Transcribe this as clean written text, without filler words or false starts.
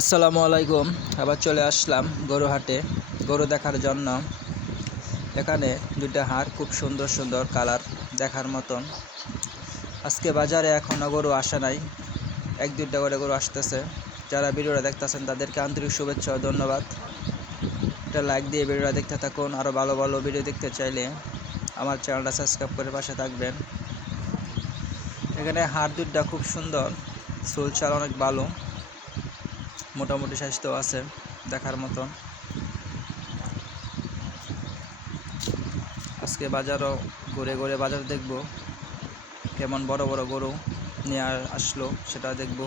আসসালামু আলাইকুম। আবার চলে আসলাম গরু হাটে গরু দেখার জন্য। এখানে দুইটা হাট খুব সুন্দর সুন্দর কালার দেখার মতন। আজকে বাজারে এখনও গরু আসে নাই, এক দুইটা করে গরু আসতেছে। যারা ভিডিওটা দেখতেছেন তাদেরকে আন্তরিক শুভেচ্ছা ও ধন্যবাদ। একটা লাইক দিয়ে ভিডিওটা দেখতে থাকুন। আরও ভালো ভালো ভিডিও দেখতে চাইলে আমার চ্যানেলটা সাবস্ক্রাইব করে পাশে থাকবেন। এখানে হাট দুইটা খুব সুন্দর, চুল চাল অনেক ভালো, মোটামুটি স্বাস্থ্য আছে দেখার মতন। আজকে বাজারও ঘুরে ঘুরে বাজার দেখব, কেমন বড় বড় গরু নিয়ে আসলো সেটা দেখব।